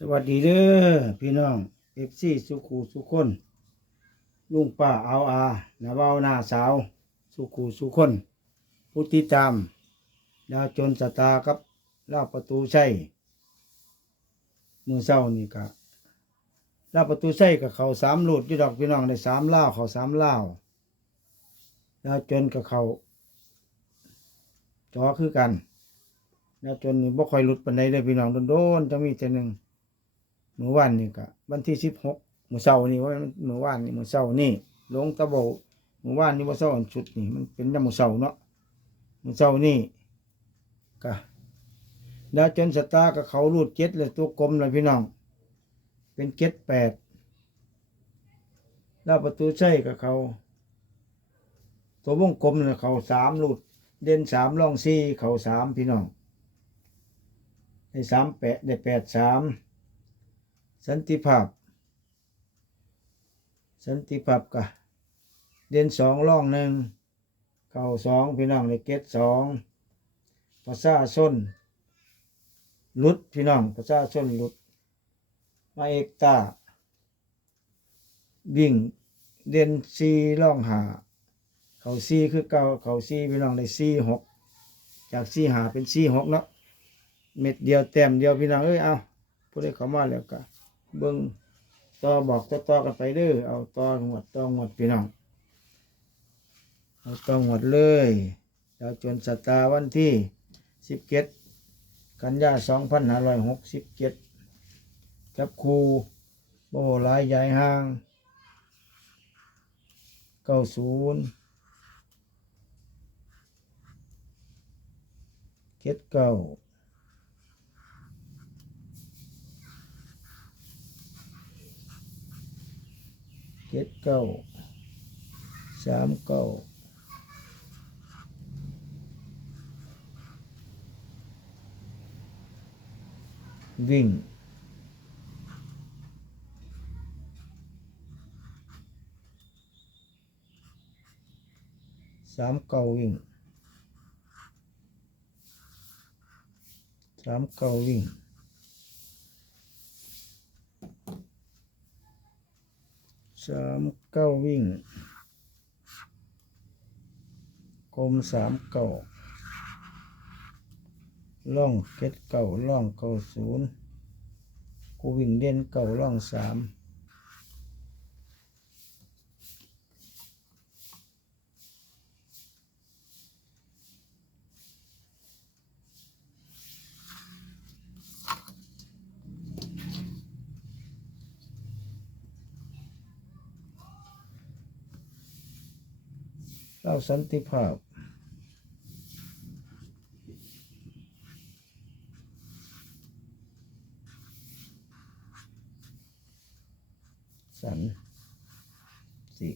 สวัสดีเด้อพี่น้องเอฟซีสุขูสุคน ลุงป้าเอาอาหน้าเบาหน้าสาว สุขูสุคนผู้ติดตามดาวจนสตากับลาประตูใช่มือเศร้านี่กะลาประตูใช่กับเขาสามหลุดที่ดอกพี่น้องได้สามล่าเขาสามล่าดาวจนกับเขาจอคือกันดาวจนนี่บ่ค่อยหลุดปันใดเลยพี่น้องโดนๆจะมีแต่หนึ่ง มื่อวานนี่ก็วันที่สิบหกมื่อเช้านี่ว่าเมื่อวานนี่มื่อเช้านี่ลงตะโบเมื่อวานนี่ว่าเช้าอันชุดนี่มันเป็นยามมื่อเช้าเนาะมื่อเช้านี่ก็ดาวจนสตาร์กับเขารูดเจ็ดเลยตัวกลมเลยพี่น้อง เป็นเจ็ดแปดแล้วประตูใช่กับเขา ตัววงกลมเลยเขาสามรูดเด่นสามล่องสี่เขาสามพี่น้องได้สามแปดได้แปดสาม สันติภาพ สันติภาพกะเด่นสองร่องหนึ่งเข่าสองพี่น้องในเกตสองภาษาชนหลุดพี่น้องภาษาชนหลุด มาเอกตาวิ่งเด่นซีร่องหาเข่าซีคือเก่าเข่าซีพี่น้องในซีหกจากซีหาเป็นซีหกเนาะเม็ดเดียวแต้มเดียวพี่น้องเอ้ยเอาผู้ใดเข้ามาแล้วก็ เบิ่งต่อบอกต่อต่อกันไปเด้อเอาต่อหมดต่อหมดพี่น้องเอาต่อหมดเลยดาวจนสตาวันที่สิบเจ็ดกันยาสองพันห้าร้อยหกสิบเจ็ดกับครูโบหลายใหญ่ห้างเก้าศูนย์เจ็ดเก้า เจ็ดเก้าสามเก้าวิ่งสามเก้าวิ่งสามเก้าวิ่ง สามเก้าวิ่ง กลมสามเก้าล่องเก็ดเก่าล่องเก้าศูนย์กูวิ่งเด่นเก่าล่องสาม เล่าสันติภาพ สันสิ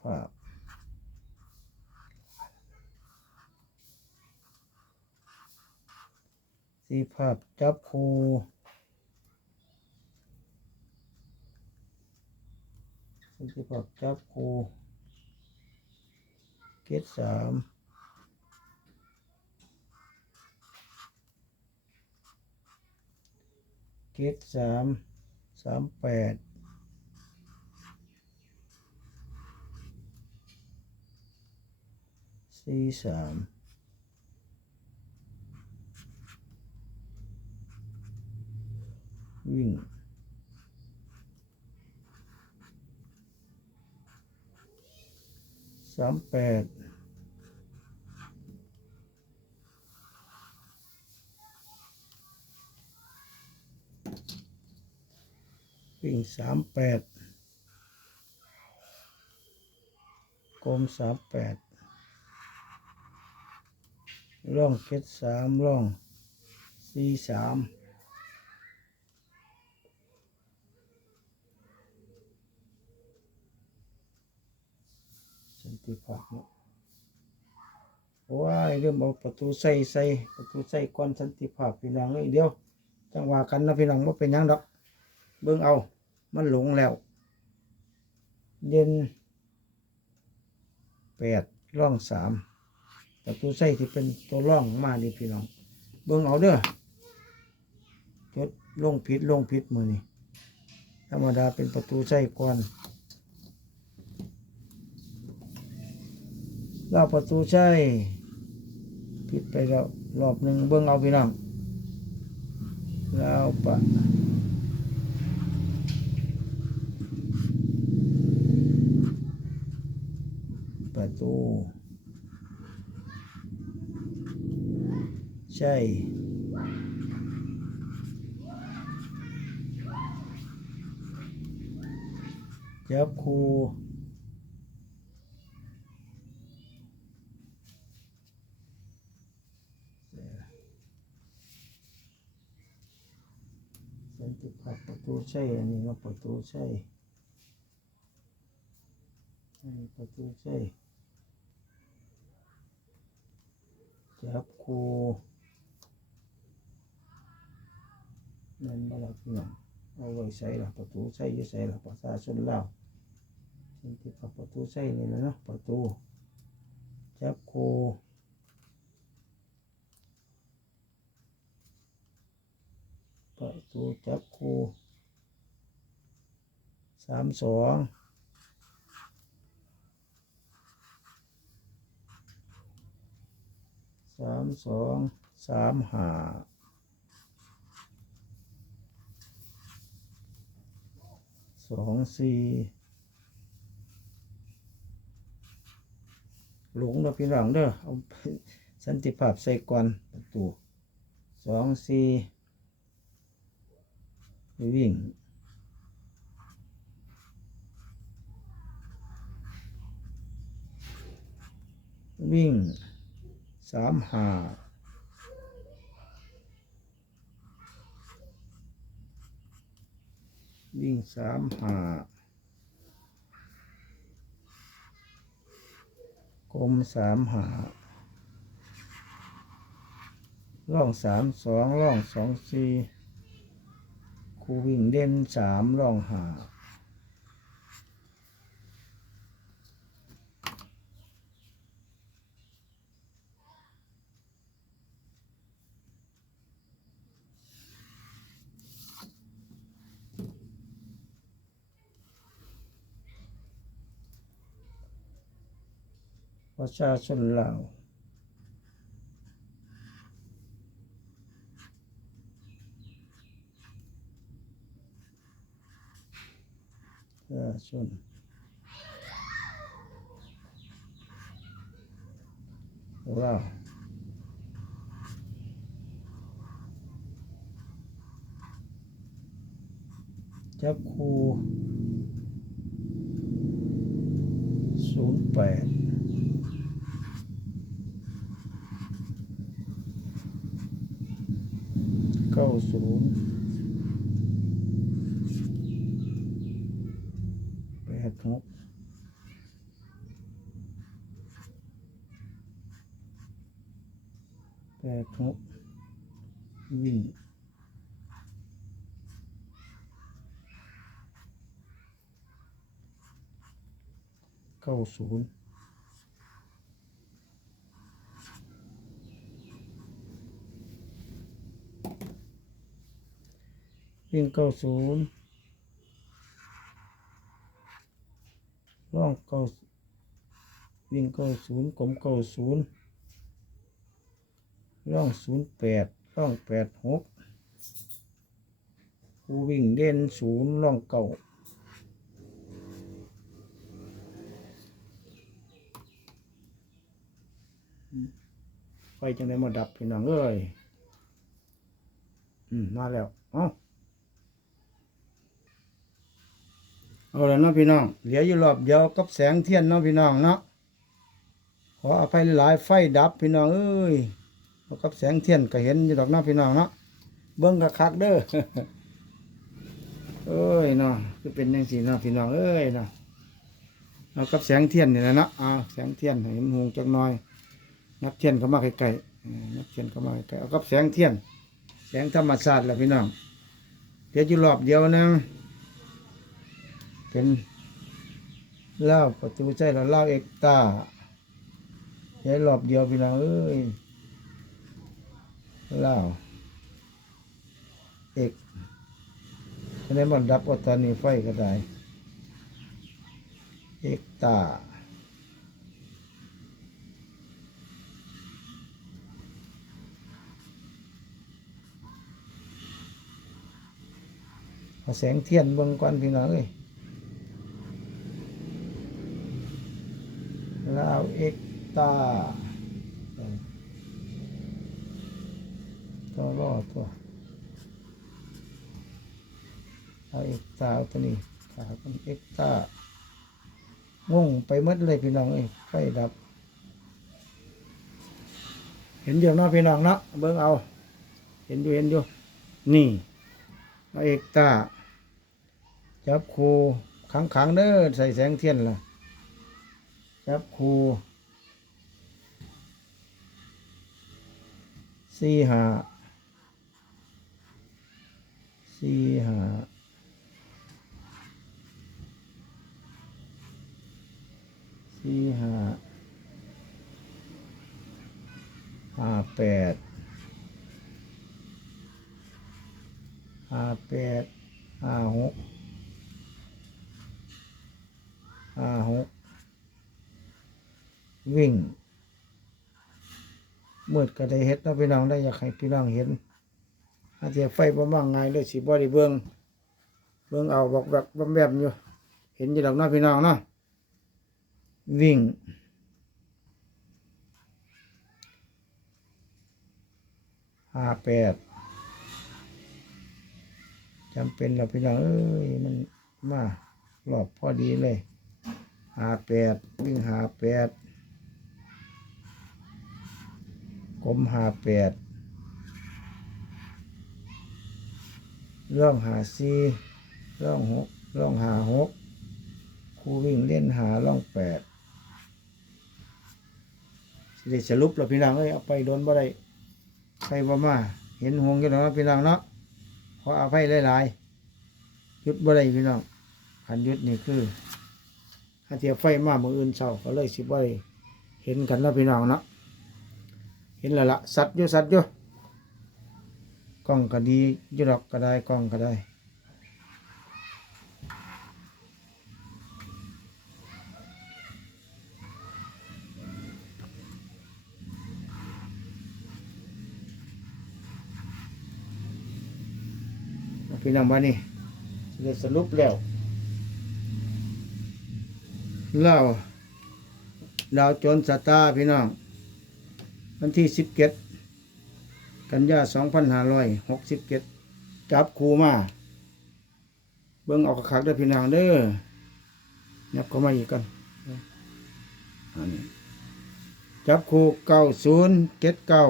ภาพสีภาพจับคู สีภาพจับคูเกตสามเกตสามสามแปดสี่สามวิ่ง สามแปดวิ่งสามแปดกลมสามแปดร่องเก็ดสามร่องสี่สาม สันติภาพเนาะโอ้ยเรื่องเอาประตูใส่ใส่ประตูใส่ก่อนสันติภาพพี่น้องเอ้ยเดียวจังหว่ากันนะพี่น้องว่าเป็นยังดอก เบิ่งเอา มันหลงแล้ว เด่นแปดร่องสามประตูใส่ที่เป็นตัวร่องมานี่พี่น้อง เบิ่งเอาเด้อจดลงผิดลงผิดมือนี่ธรรมดาเป็นประตูใส่ก่อน เราประตูใส่ผิดไปแล้วรอบหนึ่งเบิ่งเอาพี่น้องแล้วปะประตูใช่จับครู ติภาพประตูใช่อันนี้ก็ประตูใช่อันนี้ประตูใช่จับคูนั่นมาล้วพี่น้องเอาไว้ใส่ละประตูใช่ยี่ใส่ละประชาชนเล่าวสันติภาพประตูใช่นี่นะนะประตูจับคู ประตูจับคูสามสองสามสองสามห้าสองสี่หลงเด้อพี่น้องเด้อเอาสันติภาพใส่ก่อนประตูสองสี่ วิ่ง วิ่งสามหาวิ่งสามหากลมสามหาล่องสามสองล่องสองสี่ ครูวิ่งเด่นสามล่องหาประชาชนลาวประ ชาชนลาวจับคูศูนย์แปดเก้าศูนย์แปดหกแปดหกวิ่ง เก้าศูนย์วิ่งเก้าศูนย์ร่องเก้าวิ่งเก้าศูนย์กลมเก้าศูนย์ร่องศูนย์แปดร่องแปดหกคูวิ่งเด่นศูนย์ร่องเก้า ไฟจังได้มาดับพี่น้องเอ้ยอืมมาแล้ว เอ้าเอาละเนาะพี่น้อง เหลืออยู่รอบเดียวกับแสงเทียนเนาะพี่น้องเนาะ ขออภัยหลายไฟดับพี่น้องเอ้ยกับแสงเทียนก็เห็นอยู่ดอกเนาะพี่น้องเนาะ เบิ้งกะคักเด้อเอ้ยเนาะคือเป็นยังสีเนาะพี่น้องเอ้ยเนาะเอากับแสงเทียนนี่แหละเนาะเอาแสงเทียนให้มันหงจักหน่อย นับเทียนเข้ามาใกล้ๆนับเทียนเข้ามาใกล้ๆเอากับแสงเทียน แสงธรรมชาติแหละพี่น้องเหลืออยู่รอบเดียวนึงเป็นเล้าประตูใจแล้วเล้าเอกตาใช้รอบเดียวพี่น้องเอ้ยเล่าเอกอันนี้มันดับว่าตอนนี้ไฟก็ได้เอกตา อาแสงเทียนเบิ่งก่อนพี่น้องเอ้ยลาวเอกตาเออตัวรอดตัวเอาเอกตาตัวนี้ขาเป็นเอกตางงไปมดเลยพี่น้องเอ้ยไฟดับ เห็นอยู่เนาะพี่น้องเนาะเบิ่งเอา เห็นอยู่เห็นอยู่นี่เอาเอกตา จับครูขังขังๆเด้อใส่แสงเทียนล่ะจับครูสี่หาสี่หาสี่หาห้าแปดห้าแปดห้าหก ห้าหกวิ่งมืดก็ได้เห็ดนาะพี่น้องได้อยากให้พี่น้องเห็นอาจจะไฟบ่มั่งไงเลยสิบ่ได้เบิ่งเบิ่งเอาบอกแบบแบบแบบอยู่ เห็นอยู่ดอกเนาะพี่น้องเนาะวิ่งห้าแปดจำเป็นแล้วพี่น้องเอ้ยมันมารอบพอดีเลย หาแปดวิ่งหาแปดกลมหาแปดเรื่องหาสี่เรื่องหกเรื่องหาหกครูวิ่งเล่นหาร่องแปดสิได้สรุปแล้วพี่น้องเอ้ยเอาไปโดนบ่ได้ใครบ่มา เห็นหงกันเนาะพี่น้องเนาะขออภัยหลายๆยุดบ่ได้พี่น้องคันยุดนี่คือ อาเทียไฟมามืออื่นเศร้าก็เลยสิบ่ได้เห็นกันแล้วพี่น้องเนาะเห็นแล้วละสัตว์อยู่สัตว์อยู่กล้องก็ดีอยู่ดอกก็ได้กล้องก็ได้พี่น้องบ้านนี้สรุปแล้ว เล่าดาวโจรสตาร์พี่น้อง วันที่สิบเกตกันยาสองพันห้าร้อยหกสิบเกตจับครูมา เบิ่งออกคักๆเด้อพี่น้องเด้อนับเข้ามาอีกกันอันนี้จับครูเก้าศูนย์เกตเก้า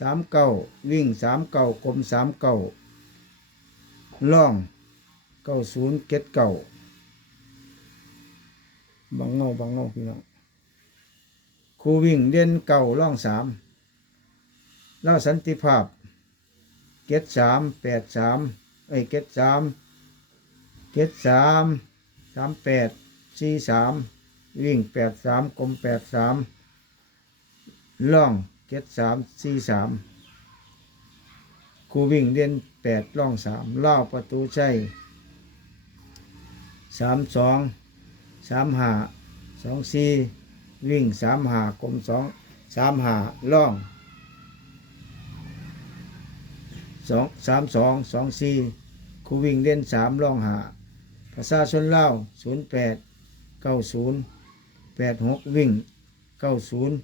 สามเก้าวิ่งสามเก้ากลมสามเก้าล่องเก้าศูนย์เกตเก้า บางเงาบางเงาพี่น้องครูวิ่งเด่นเก่าล่องสามเล่าสันติภาพเกตสามแปดสามเอ้ยเกตสามเกตสามสามแปดสี่สามวิ่งแปดสามกลมแปดสามล่องเกตสามสี่สามครูวิ่งเด่นแปดล่องสามเล่าประตูใช่สามสอง สามหาสองสี่วิ่งสามหากลมสองสามหาล่องสองสามสองสองสี่ครูวิ่งเล่นสามล่องหาประชาชนเล่าศูนย์แปดเก้าศูนย์แปดหกวิ่งเก้าศูนย์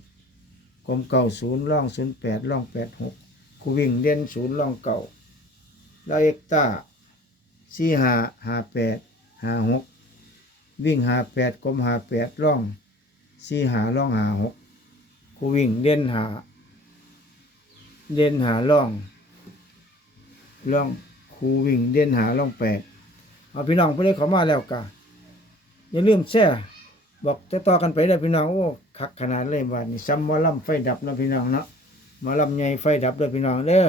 กลมเก้าศูนย์ล่องศูนย์แปดล่องแปดหกครูวิ่งเล่นศูนย์ล่องเก้าลาเอกตาสี่หาหาแปดหาหก วิ่งหาแปดกลมหาแปดร่องสี่หาร่องหาหกคูวิ่งเด่นหาเด่นหาร่องร่องคูวิ่งเด่นหาร่องแปดเอาพี่น้องผู้ใดเข้ามาแล้วกะอย่าลืมแชร์บอกจะต่อกันไปเลยพี่น้องโอ้คักขนาดเลยบาดนี้ซ้ำมอลำไฟดับนะพี่น้องเนาะมอลำใหญ่ไฟดับเลยพี่น้องเด้อ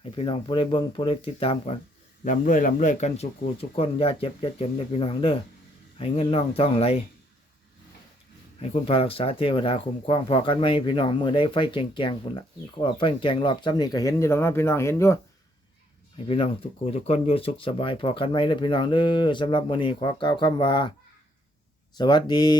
ให้พี่น้องผู้ใดเบิ่งผู้ใดติดตามก่อนลำรวยลำรวยกันสุขุสุขคนยาเจ็บยาจนเลยพี่น้องเด้อ ให้เงินน้องท่องไหลให้คุณพารักษาเทวดาคุ้มครองพอกันไหมพี่น้องมือได้ไฟแกงแกงๆพุ่นละก็ไฟแกงรอบซ้ำนี่ก็เห็นอยู่แล้วนะพี่น้องเห็นอยู่ให้พี่น้องทุกคนทุกคนอยู่สุขสบายพอกันไหมเลยพี่น้องเด้อสำหรับมื้อนี้ขอกล่าวคำว่า สวัสดี